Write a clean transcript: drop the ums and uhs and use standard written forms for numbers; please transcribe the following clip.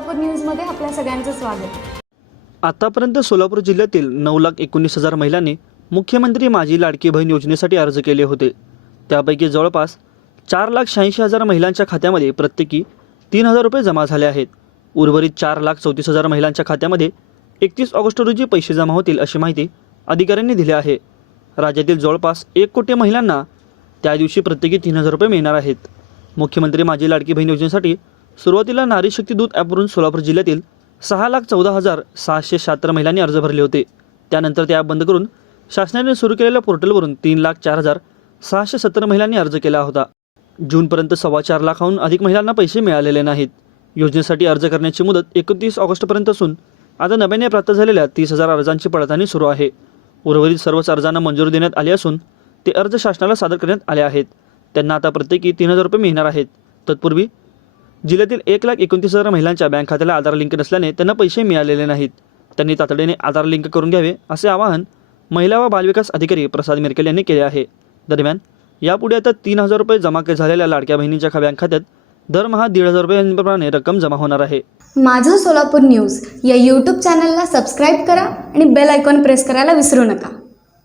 सोलापूर न्यूजमध्ये आपल्या सगळ्यांचं स्वागत। आतापर्यंत सोलापूर जिल्ह्यातील 9,19,000 महिलांनी मुख्यमंत्री माझी लाडकी बहीण योजनेसाठी अर्ज केले होते। त्यापैकी जवळपास 4,86,000 महिलांच्या खात्यामध्ये प्रत्येकी 3,000 रुपये जमा झाले आहेत। उर्वरित 4,34,000 महिलांच्या खात्यामध्ये 31 ऑगस्ट रोजी पैसे जमा होतील अशी माहिती अधिकाऱ्यांनी दिली आहे। राज्यातील जवळपास 1 कोटी महिलांना त्या दिवशी प्रत्येकी 3,000 रुपये मिळणार आहेत। मुख्यमंत्री माझी लाडकी बहीण योजनेसाठी सुरुवातीला नारी शक्ती दूत ॲपवरून सोलापूर जिल्ह्यातील 6,14,676 महिलांनी अर्ज भरले होते। त्यानंतर ते ॲप बंद करून शासनाने सुरू केलेल्या पोर्टलवरून 3,04,670 महिलांनी अर्ज केला होता। जूनपर्यंत 4.25 लाखाहून अधिक महिलांना पैसे मिळालेले नाहीत। योजनेसाठी अर्ज करण्याची मुदत 29 ऑगस्टपर्यंत असून आता नव्याने प्राप्त झालेल्या 30,000 अर्जांची पडताळणी सुरू आहे। उर्वरित सर्वच अर्जांना मंजुरी देण्यात आली असून ते अर्ज शासनाला सादर करण्यात आले आहेत। त्यांना आता प्रत्येकी 3,000 रुपये मिळणार आहेत। तत्पूर्वी जिल्ह्यातील 1,29,000 महिलांच्या बँक खात्याला आधार लिंक नसल्याने त्यांना पैसे मिळालेले नाहीत। त्यांनी तातडीने आधार लिंक करून घ्यावे असे आवाहन महिला व बालविकास अधिकारी प्रसाद मिरकेल यांनी केले आहे। दरम्यान यापुढे आता 3,000 रुपये जमा झालेल्या लाडक्या बहिणींच्या बँक खात्यात दरमहा 1,500 रुपयांप्रमाणे रक्कम जमा होणार आहे। माझं सोलापूर न्यूज या यूट्यूब चॅनलला सबस्क्राईब करा आणि बेल आयकॉन प्रेस करायला विसरू नका।